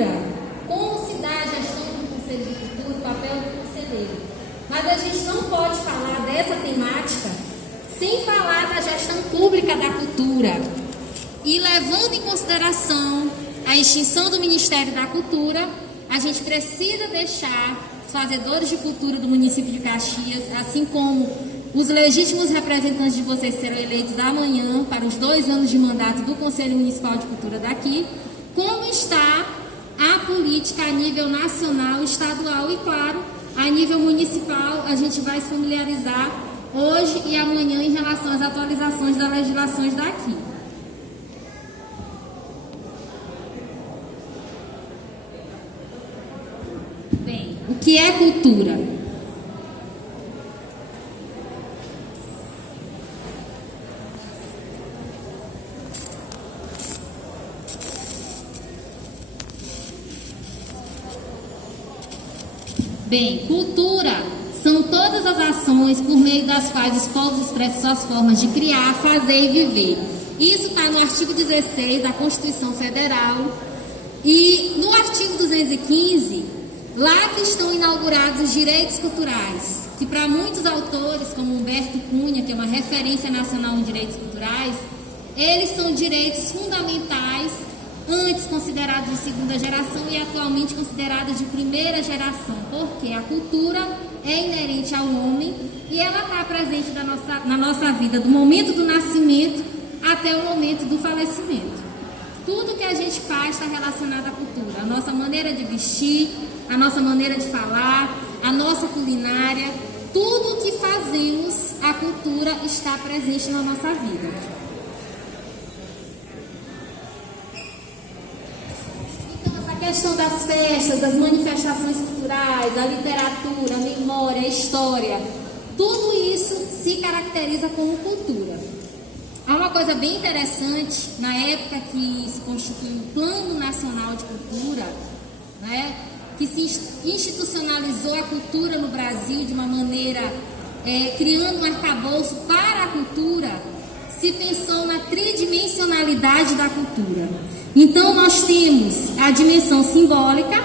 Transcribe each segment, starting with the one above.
cultura, como se dá a gestão do Conselho de Cultura, o papel do conselheiro. Mas a gente não pode falar dessa temática sem falar da gestão pública da cultura. E levando em consideração a extinção do Ministério da Cultura, a gente precisa deixar os fazedores de cultura do município de Caxias, assim como os legítimos representantes de vocês serão eleitos amanhã para os 2 anos de mandato do Conselho Municipal de Cultura daqui, como está a política a nível nacional, estadual e, claro, a nível municipal. A gente vai se familiarizar hoje e amanhã em relação às atualizações das legislações daqui. Bem, o que é cultura? Bem, cultura são todas as ações por meio das quais os povos expressam suas formas de criar, fazer e viver. Isso está no artigo 16 da Constituição Federal. E no artigo 215, lá que estão inaugurados os direitos culturais, que para muitos autores, como Humberto Cunha, que é uma referência nacional em direitos culturais, eles são direitos fundamentais, antes considerados de segunda geração e atualmente considerados de primeira geração, porque a cultura é inerente ao homem e ela está presente na nossa vida, do momento do nascimento até o momento do falecimento. Tudo que a gente faz está relacionado à cultura, a nossa maneira de vestir, a nossa maneira de falar, a nossa culinária, tudo o que fazemos, a cultura está presente na nossa vida. A questão das festas, das manifestações culturais, a literatura, a memória, a história, tudo isso se caracteriza como cultura. Há uma coisa bem interessante, na época que se constituiu o Plano Nacional de Cultura, né, que se institucionalizou a cultura no Brasil de uma maneira, criando um arcabouço para a cultura, se pensou na tridimensionalidade da cultura. Então, nós temos a dimensão simbólica,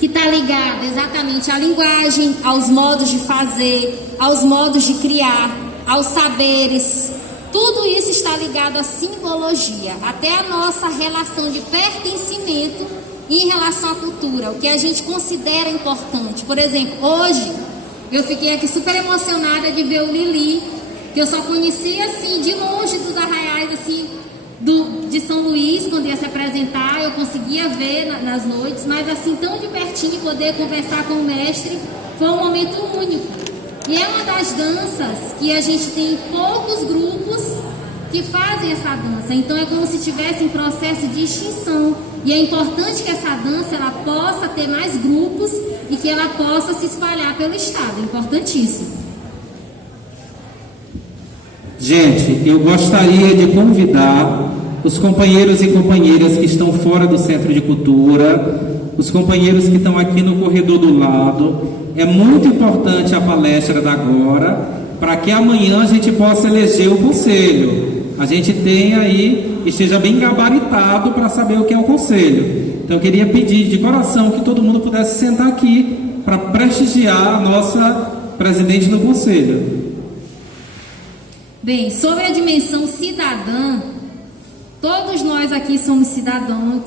que está ligada exatamente à linguagem, aos modos de fazer, aos modos de criar, aos saberes. Tudo isso está ligado à simbologia, até a nossa relação de pertencimento em relação à cultura, o que a gente considera importante. Por exemplo, hoje, eu fiquei aqui super emocionada de ver o Lili, que eu só conhecia assim, de longe dos arraiais, assim, de São Luís, quando ia se apresentar, eu conseguia ver nas noites, mas assim, tão de pertinho, poder conversar com o mestre, foi um momento único. E é uma das danças que a gente tem poucos grupos que fazem essa dança, então é como se estivesse em processo de extinção, e é importante que essa dança ela possa ter mais grupos e que ela possa se espalhar pelo estado, é importantíssimo. Gente, eu gostaria de convidar os companheiros e companheiras que estão fora do Centro de Cultura, os companheiros que estão aqui no corredor do lado. É muito importante a palestra da agora, para que amanhã a gente possa eleger o conselho. A gente tenha aí, esteja bem gabaritado para saber o que é o conselho. Então eu queria pedir de coração que todo mundo pudesse sentar aqui para prestigiar a nossa presidente do conselho. Bem, sobre a dimensão cidadã, todos nós aqui somos cidadãos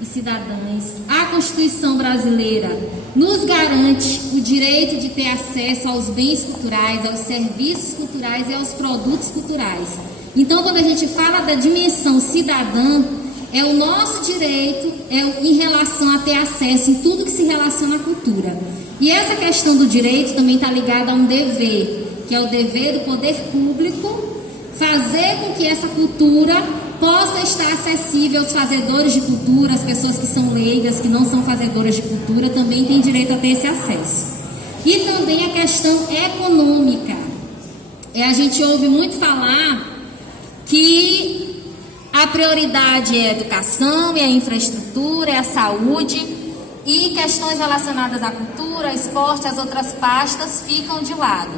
e cidadãs. A Constituição brasileira nos garante o direito de ter acesso aos bens culturais, aos serviços culturais e aos produtos culturais. Então, quando a gente fala da dimensão cidadã, é o nosso direito em relação a ter acesso em tudo que se relaciona à cultura. E essa questão do direito também está ligada a um dever, que é o dever do poder público, fazer com que essa cultura possa estar acessível aos fazedores de cultura, as pessoas que são leigas, que não são fazedoras de cultura, também têm direito a ter esse acesso. E também a questão econômica. A gente ouve muito falar que a prioridade é a educação, é a infraestrutura, é a saúde, e questões relacionadas à cultura, esporte, as outras pastas ficam de lado.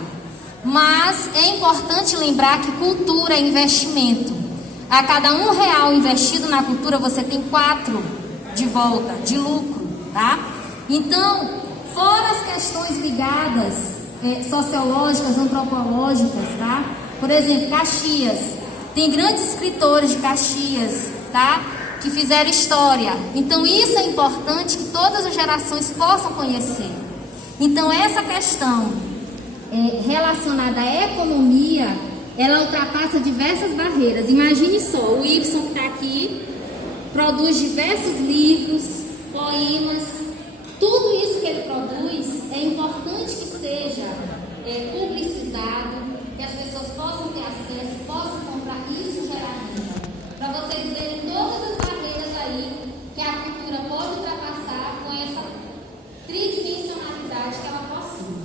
Mas é importante lembrar que cultura é investimento. A cada R$1 investido na cultura, você tem 4 de volta, de lucro, tá? Então, fora as questões ligadas, sociológicas, antropológicas, tá? Por exemplo, Caxias. Tem grandes escritores de Caxias, tá? Que fizeram história. Então, isso é importante que todas as gerações possam conhecer. Então, essa questão relacionada à economia, ela ultrapassa diversas barreiras. Imagine só, o Y que está aqui produz diversos livros, poemas. Tudo isso que ele produz é importante que seja publicizado, que as pessoas possam ter acesso, possam comprar. Isso gera renda. Para vocês verem todas as barreiras aí que a cultura pode ultrapassar com essa tridimensionalidade que ela possui.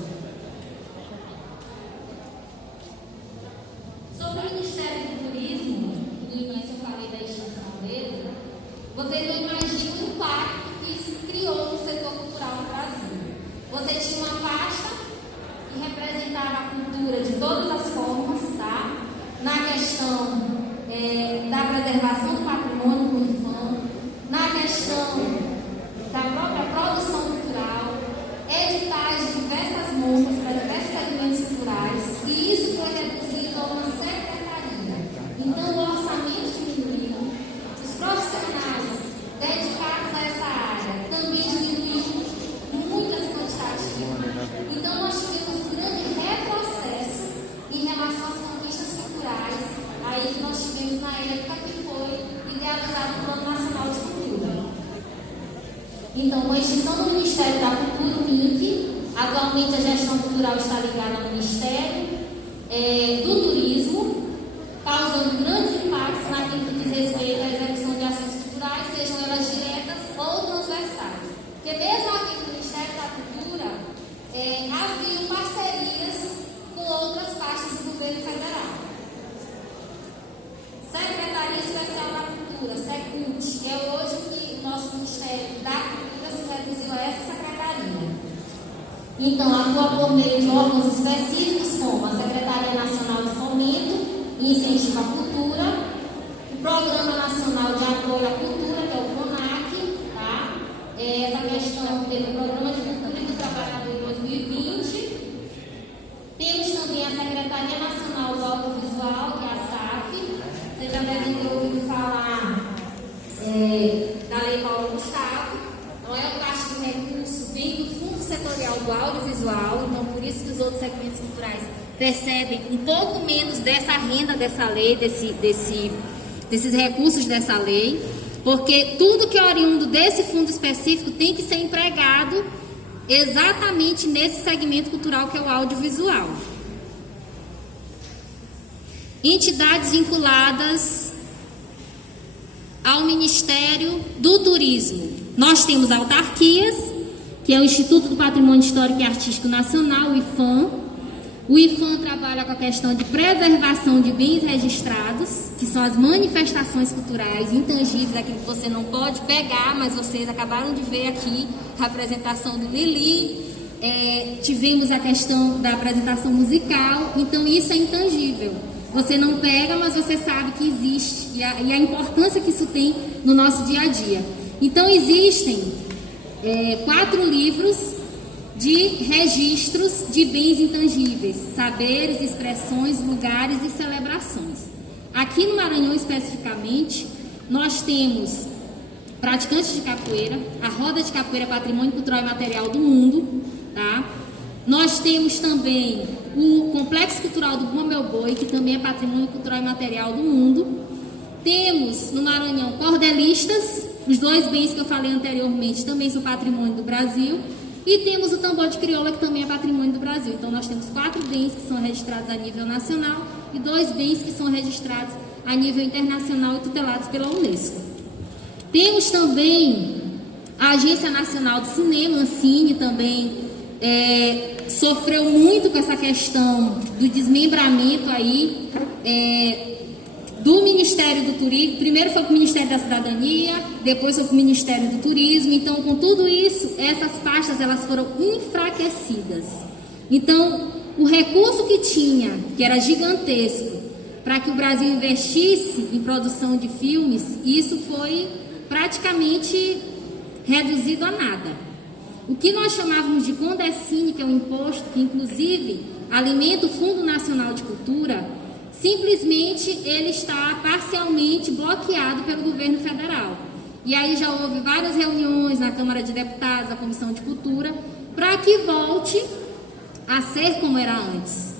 Sobre o Ministério do Turismo, no início eu falei da extinção dele, vocês não imaginam o impacto que isso criou no setor cultural no Brasil. Você tinha uma pasta que representava a cultura de todas as formas, tá? Na questão da preservação do patrimônio com o IFAM, na questão da própria produção cultural, editais de diversas montas para diversos segmentos culturais, e isso foi reduzido a uma secretaria. Então, o orçamento diminuiu, os profissionais dedicados a essa área também diminuíram muito esse quantitativo. Então, nós tivemos um grande retrocesso em relação às conquistas culturais, aí que nós tivemos na época que foi idealizado o Plano Nacional de Cultura. Então, com a extinção do Ministério da Cultura, o MINC, atualmente a gestão cultural está ligada ao Ministério do Turismo, causando grandes impactos naquilo que diz respeito à execução de ações culturais, sejam elas diretas ou transversais. Porque mesmo aqui no Ministério da Cultura, havia parcerias com outras partes do governo federal. Secretaria Especial da Cultura, SECULT, é hoje que o nosso Ministério da Cultura se reduziu a essa secretaria. Então, atua por meio de órgãos específicos como a Secretaria Nacional de Fomento e Incentivo à Cultura, o Programa Nacional de Apoio à Cultura, que é o PRONAC, tá? Essa questão teve o Programa de Cultura do Trabalhador em 2020. Temos também a Secretaria Nacional do Audiovisual, que é a SAF. Vocês já devem ter ouvido falar da Lei Paulo Gustavo. A maior parte do recurso vem do Fundo Setorial do Audiovisual, então por isso que os outros segmentos culturais percebem um pouco menos dessa renda dessa lei, desses recursos dessa lei, porque tudo que é oriundo desse fundo específico tem que ser empregado exatamente nesse segmento cultural que é o audiovisual. Entidades vinculadas ao Ministério do Turismo. Nós temos autarquias, que é o Instituto do Patrimônio Histórico e Artístico Nacional, o IFAM. O IFAM trabalha com a questão de preservação de bens registrados, que são as manifestações culturais intangíveis, aquilo que você não pode pegar, mas vocês acabaram de ver aqui a apresentação do Lili, tivemos a questão da apresentação musical, então isso é intangível. Você não pega, mas você sabe que existe e a importância que isso tem no nosso dia a dia. Então existem 4 livros de registros de bens intangíveis, saberes, expressões, lugares e celebrações. Aqui no Maranhão especificamente, nós temos praticantes de capoeira, a roda de capoeira é patrimônio cultural e material do mundo, tá? Nós temos também o Complexo Cultural do Bumba Meu Boi, que também é patrimônio cultural e material do mundo. Temos no Maranhão cordelistas, os 2 bens que eu falei anteriormente também são patrimônio do Brasil. E temos o tambor de crioula, que também é patrimônio do Brasil. Então nós temos 4 bens que são registrados a nível nacional e 2 bens que são registrados a nível internacional e tutelados pela Unesco. Temos também a Agência Nacional de Cinema, Ancine, também sofreu muito com essa questão do desmembramento aí do Ministério do Turismo. Primeiro foi para o Ministério da Cidadania, depois foi para o Ministério do Turismo. Então, com tudo isso, essas pastas elas foram enfraquecidas. Então, o recurso que tinha, que era gigantesco, para que o Brasil investisse em produção de filmes, isso foi praticamente reduzido a nada. O que nós chamávamos de Condecine, que é um imposto que inclusive alimenta o Fundo Nacional de Cultura, simplesmente ele está parcialmente bloqueado pelo governo federal. E aí já houve várias reuniões na Câmara de Deputados, na Comissão de Cultura, para que volte a ser como era antes.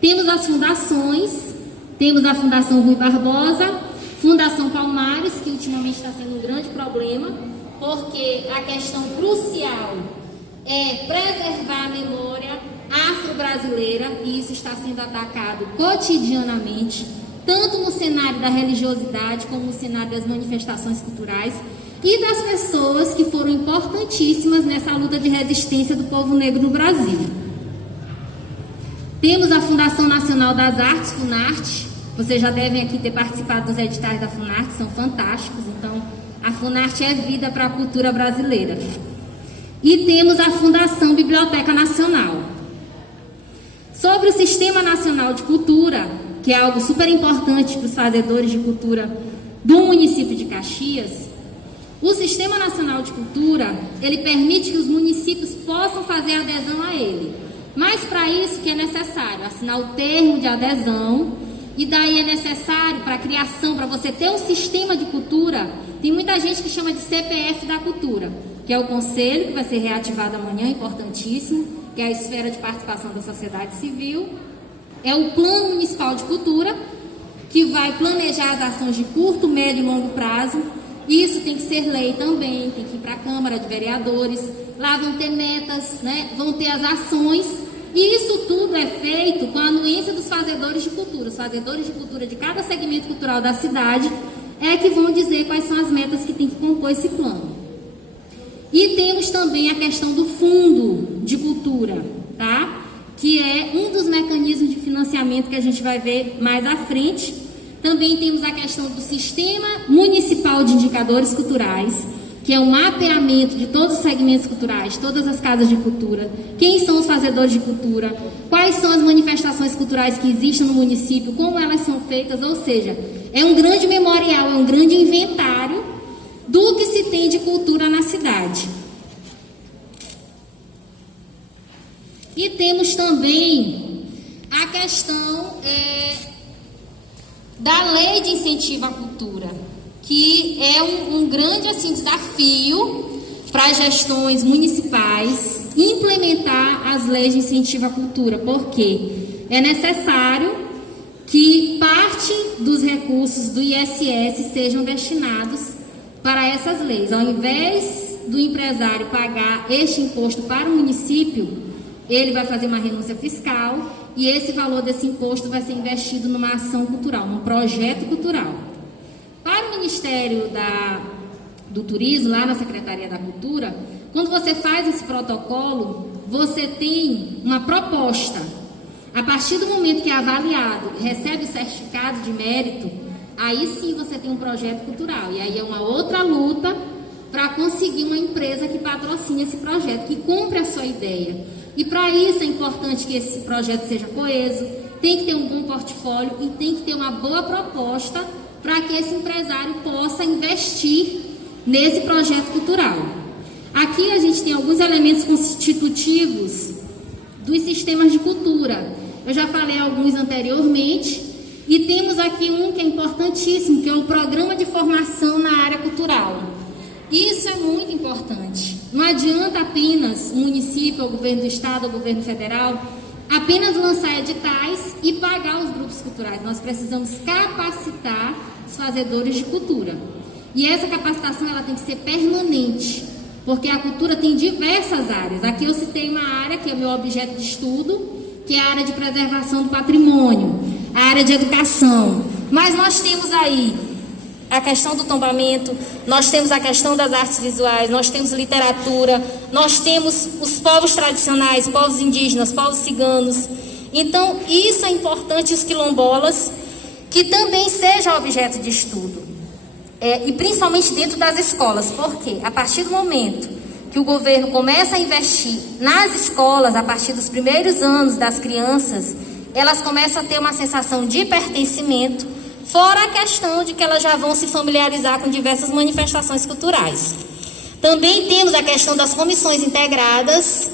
Temos as fundações, temos a Fundação Rui Barbosa, Fundação Palmares, que ultimamente está sendo um grande problema, porque a questão crucial é preservar a memória afro-brasileira, e isso está sendo atacado cotidianamente, tanto no cenário da religiosidade, como no cenário das manifestações culturais e das pessoas que foram importantíssimas nessa luta de resistência do povo negro no Brasil. Temos a Fundação Nacional das Artes, Funarte. Vocês já devem aqui ter participado dos editais da Funarte, são fantásticos. Então, a Funarte é vida para a cultura brasileira. E temos a Fundação Biblioteca Nacional. Sobre o Sistema Nacional de Cultura, que é algo super importante para os fazedores de cultura do município de Caxias, o Sistema Nacional de Cultura, ele permite que os municípios possam fazer adesão a ele. Mas para isso que é necessário assinar o termo de adesão, e daí é necessário para a criação, para você ter um sistema de cultura, tem muita gente que chama de CPF da cultura, que é o conselho, que vai ser reativado amanhã, importantíssimo, que é a esfera de participação da sociedade civil. É o Plano Municipal de Cultura, que vai planejar as ações de curto, médio e longo prazo. Isso tem que ser lei também, tem que ir para a Câmara de Vereadores. Lá vão ter metas, né? Vão ter as ações. E isso tudo é feito com a anuência dos fazedores de cultura. Os fazedores de cultura de cada segmento cultural da cidade é que vão dizer quais são as metas que tem que compor esse plano. E temos também a questão do Fundo de Cultura, tá? Que é um dos mecanismos de financiamento que a gente vai ver mais à frente. Também temos a questão do Sistema Municipal de Indicadores Culturais, que é um mapeamento de todos os segmentos culturais, todas as casas de cultura, quem são os fazedores de cultura, quais são as manifestações culturais que existem no município, como elas são feitas, ou seja, é um grande memorial, é um grande inventário do que se tem de cultura na cidade. E temos também a questão da Lei de Incentivo à Cultura, que é um grande desafio para as gestões municipais implementar as leis de incentivo à cultura, porque é necessário que parte dos recursos do ISS sejam destinados para essas leis. Ao invés do empresário pagar este imposto para o município, ele vai fazer uma renúncia fiscal e esse valor desse imposto vai ser investido numa ação cultural, num projeto cultural. Para o Ministério do Turismo, lá na Secretaria da Cultura, quando você faz esse protocolo, você tem uma proposta. A partir do momento que é avaliado, recebe o certificado de mérito, aí sim você tem um projeto cultural. E aí é uma outra luta para conseguir uma empresa que patrocine esse projeto, que compre a sua ideia. E para isso é importante que esse projeto seja coeso, tem que ter um bom portfólio e tem que ter uma boa proposta para que esse empresário possa investir nesse projeto cultural. Aqui a gente tem alguns elementos constitutivos dos sistemas de cultura. Eu já falei alguns anteriormente e temos aqui um que é importantíssimo, que é o Programa de Formação na Área Cultural. Isso é muito importante. Não adianta apenas o município, o governo do estado, o governo federal, apenas lançar editais e pagar os grupos culturais. Nós precisamos capacitar os fazedores de cultura. E essa capacitação ela tem que ser permanente, porque a cultura tem diversas áreas. Aqui eu citei uma área que é o meu objeto de estudo, que é a área de preservação do patrimônio, a área de educação. Mas nós temos aí a questão do tombamento, nós temos a questão das artes visuais, nós temos literatura, nós temos os povos tradicionais, povos indígenas, povos ciganos. Então, isso é importante, os quilombolas, que também seja objeto de estudo. E principalmente dentro das escolas, porque a partir do momento que o governo começa a investir nas escolas, a partir dos primeiros anos das crianças, elas começam a ter uma sensação de pertencimento, Fora a questão de que elas já vão se familiarizar com diversas manifestações culturais. Também temos a questão das comissões integradas.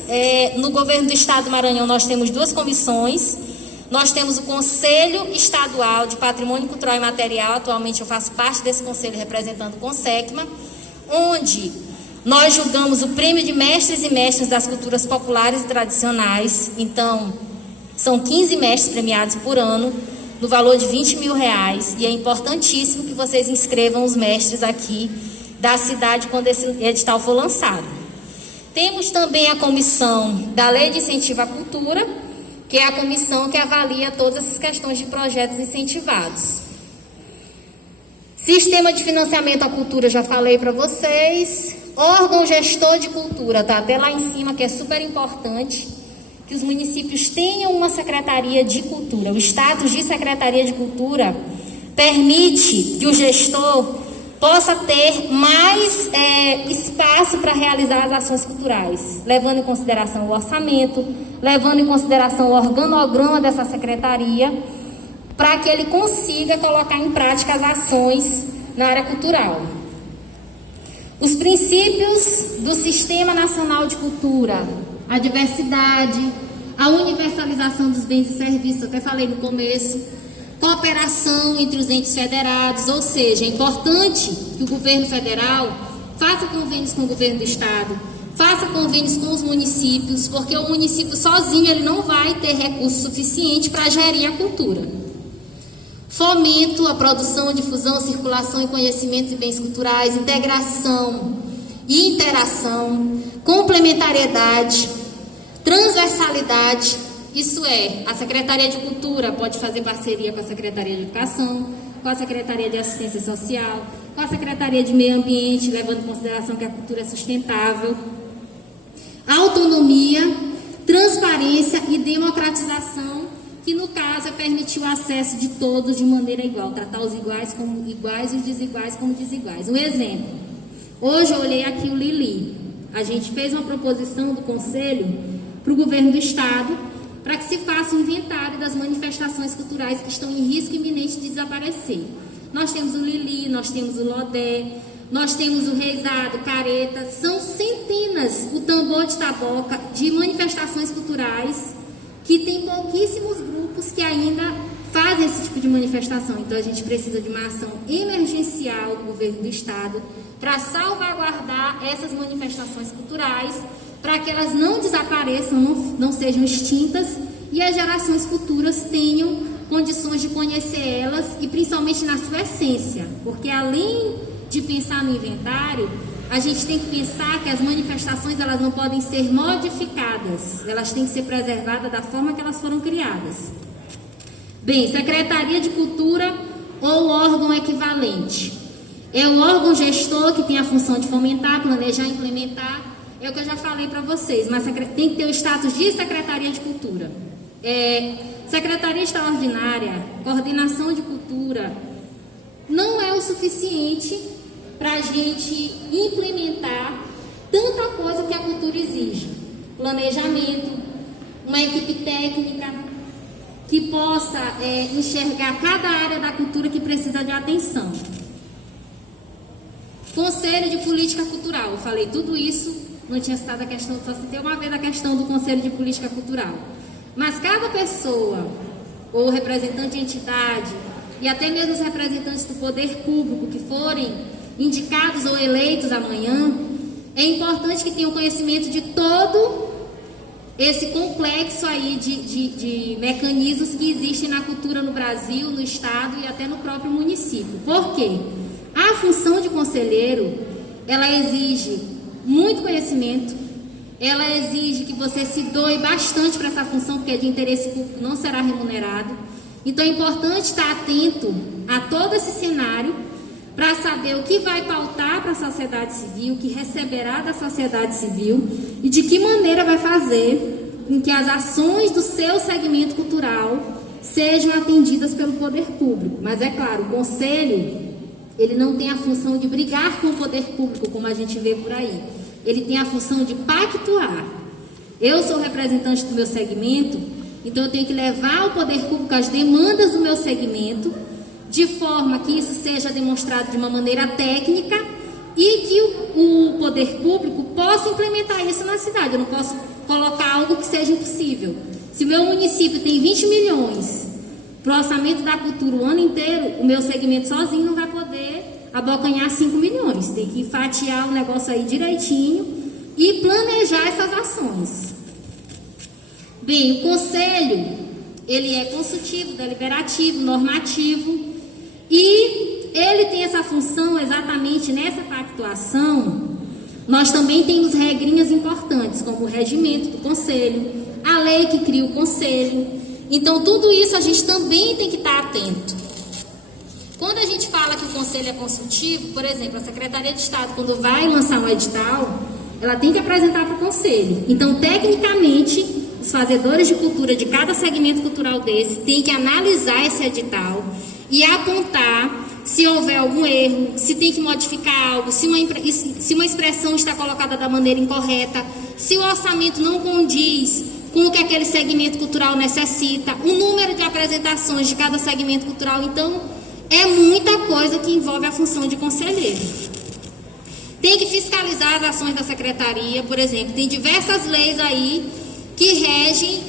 No governo do Estado do Maranhão nós temos 2 comissões. Nós temos o Conselho Estadual de Patrimônio Cultural e Material, atualmente eu faço parte desse conselho representando o CONSECMA, onde nós julgamos o prêmio de mestres e mestras das culturas populares e tradicionais. Então, são 15 mestres premiados por ano, no valor de R$20 mil, e é importantíssimo que vocês inscrevam os mestres aqui da cidade quando esse edital for lançado. Temos também a comissão da Lei de Incentivo à Cultura, que é a comissão que avalia todas essas questões de projetos incentivados. Sistema de financiamento à cultura, já falei para vocês. Órgão gestor de cultura, está até lá em cima, que é super importante, que os municípios tenham uma secretaria de cultura. O status de secretaria de cultura permite que o gestor possa ter mais espaço para realizar as ações culturais, levando em consideração o orçamento, levando em consideração o organograma dessa secretaria, para que ele consiga colocar em prática as ações na área cultural. Os princípios do Sistema Nacional de Cultura, a diversidade, a universalização dos bens e serviços, até falei no começo, cooperação entre os entes federados, ou seja, é importante que o governo federal faça convênios com o governo do estado, faça convênios com os municípios, porque o município sozinho ele não vai ter recurso suficiente para gerir a cultura. Fomento a produção, difusão, circulação e conhecimentos e bens culturais, integração e interação, complementariedade, transversalidade. Isso é, a Secretaria de Cultura pode fazer parceria com a Secretaria de Educação, com a Secretaria de Assistência Social, com a Secretaria de Meio Ambiente, levando em consideração que a cultura é sustentável. Autonomia, transparência e democratização, que no caso é permitir o acesso de todos de maneira igual, tratar os iguais como iguais e os desiguais como desiguais. Um exemplo, hoje eu olhei aqui o Lili, a gente fez uma proposição do Conselho para o governo do Estado, para que se faça um inventário das manifestações culturais que estão em risco iminente de desaparecer. Nós temos o Lili, nós temos o Lodé, nós temos o Reisado, Careta, são centenas, o Tambor de Taboca, de manifestações culturais que tem pouquíssimos grupos que ainda fazem esse tipo de manifestação. Então a gente precisa de uma ação emergencial do governo do Estado para salvaguardar essas manifestações culturais, para que elas não desapareçam, não sejam extintas e as gerações futuras tenham condições de conhecer elas e principalmente na sua essência, porque além de pensar no inventário, a gente tem que pensar que as manifestações elas não podem ser modificadas, elas têm que ser preservadas da forma que elas foram criadas. Bem, Secretaria de Cultura ou órgão equivalente. É o órgão gestor que tem a função de fomentar, planejar e implementar. É o que eu já falei para vocês, mas tem que ter o status de Secretaria de Cultura. Secretaria Extraordinária, Coordenação de Cultura, não é o suficiente para a gente implementar tanta coisa que a cultura exige. Planejamento, uma equipe técnica que possa enxergar cada área da cultura que precisa de atenção. Conselho de Política Cultural, eu falei tudo isso. Não tinha citado a questão, só citei uma vez a questão do Conselho de Política Cultural. Mas cada pessoa, ou representante de entidade, e até mesmo os representantes do poder público que forem indicados ou eleitos amanhã, é importante que tenham conhecimento de todo esse complexo aí de mecanismos que existem na cultura no Brasil, no Estado e até no próprio município. Por quê? A função de conselheiro, ela exige muito conhecimento, ela exige que você se doe bastante para essa função, porque é de interesse público, não será remunerado. Então é importante estar atento a todo esse cenário para saber o que vai pautar para a sociedade civil, o que receberá da sociedade civil e de que maneira vai fazer com que as ações do seu segmento cultural sejam atendidas pelo poder público. Mas é claro, o conselho ele não tem a função de brigar com o poder público, como a gente vê por aí. Ele tem a função de pactuar. Eu sou representante do meu segmento, então eu tenho que levar ao poder público as demandas do meu segmento de forma que isso seja demonstrado de uma maneira técnica e que o poder público possa implementar isso na cidade. Eu não posso colocar algo que seja impossível. Se o meu município tem 20 milhões para o orçamento da cultura o ano inteiro, o meu segmento sozinho não vai poder abocanhar 5 milhões. Tem que fatiar o negócio aí direitinho e planejar essas ações. Bem, o conselho, ele é consultivo, deliberativo, normativo, e ele tem essa função exatamente nessa pactuação. Nós também temos regrinhas importantes, como o regimento do conselho, a lei que cria o conselho. Então, tudo isso a gente também tem que estar atento. Quando a gente fala que o conselho é consultivo, por exemplo, a Secretaria de Estado, quando vai lançar um edital, ela tem que apresentar para o conselho. Então, tecnicamente, os fazedores de cultura de cada segmento cultural desse têm que analisar esse edital e apontar se houver algum erro, se tem que modificar algo, se uma expressão está colocada da maneira incorreta, se o orçamento não condiz com o que aquele segmento cultural necessita, o número de apresentações de cada segmento cultural. Então, é muita coisa que envolve a função de conselheiro. Tem que fiscalizar as ações da secretaria, por exemplo. Tem diversas leis aí que regem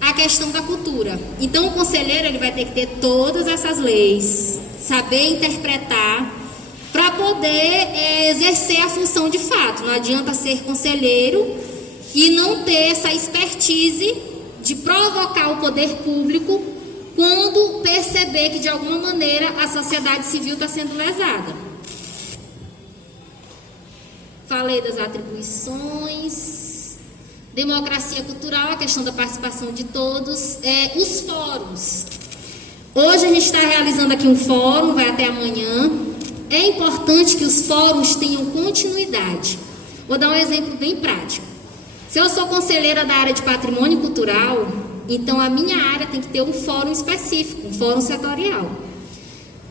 a questão da cultura. Então, o conselheiro ele vai ter que ter todas essas leis, saber interpretar, para poder exercer a função de fato. Não adianta ser conselheiro e não ter essa expertise de provocar o poder público quando perceber que, de alguma maneira, a sociedade civil está sendo lesada. Falei das atribuições, democracia cultural, a questão da participação de todos, os fóruns. Hoje a gente está realizando aqui um fórum, vai até amanhã. É importante que os fóruns tenham continuidade. Vou dar um exemplo bem prático. Se eu sou conselheira da área de patrimônio cultural, então a minha área tem que ter um fórum específico, um fórum setorial.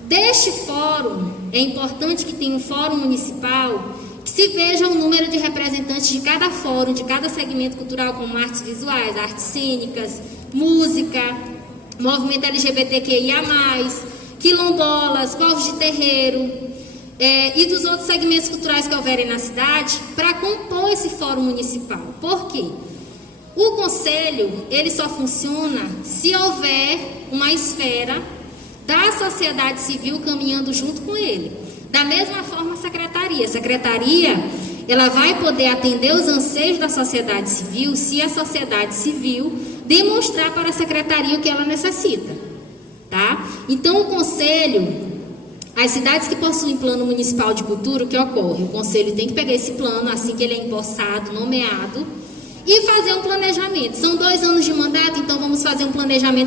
Deste fórum, é importante que tenha um fórum municipal, que se veja o número de representantes de cada fórum, de cada segmento cultural, como artes visuais, artes cênicas, música, movimento LGBTQIA+, quilombolas, povos de terreiro, e dos outros segmentos culturais que houverem na cidade, para compor esse fórum municipal. Por quê? O conselho, ele só funciona se houver uma esfera da sociedade civil caminhando junto com ele. Da mesma forma, a secretaria. A secretaria, ela vai poder atender os anseios da sociedade civil se a sociedade civil demonstrar para a secretaria o que ela necessita. Tá? Então, o conselho, as cidades que possuem plano municipal de cultura, o que ocorre? O conselho tem que pegar esse plano, assim que ele é empossado, nomeado, e fazer um planejamento. São 2 anos de mandato, então vamos fazer um planejamento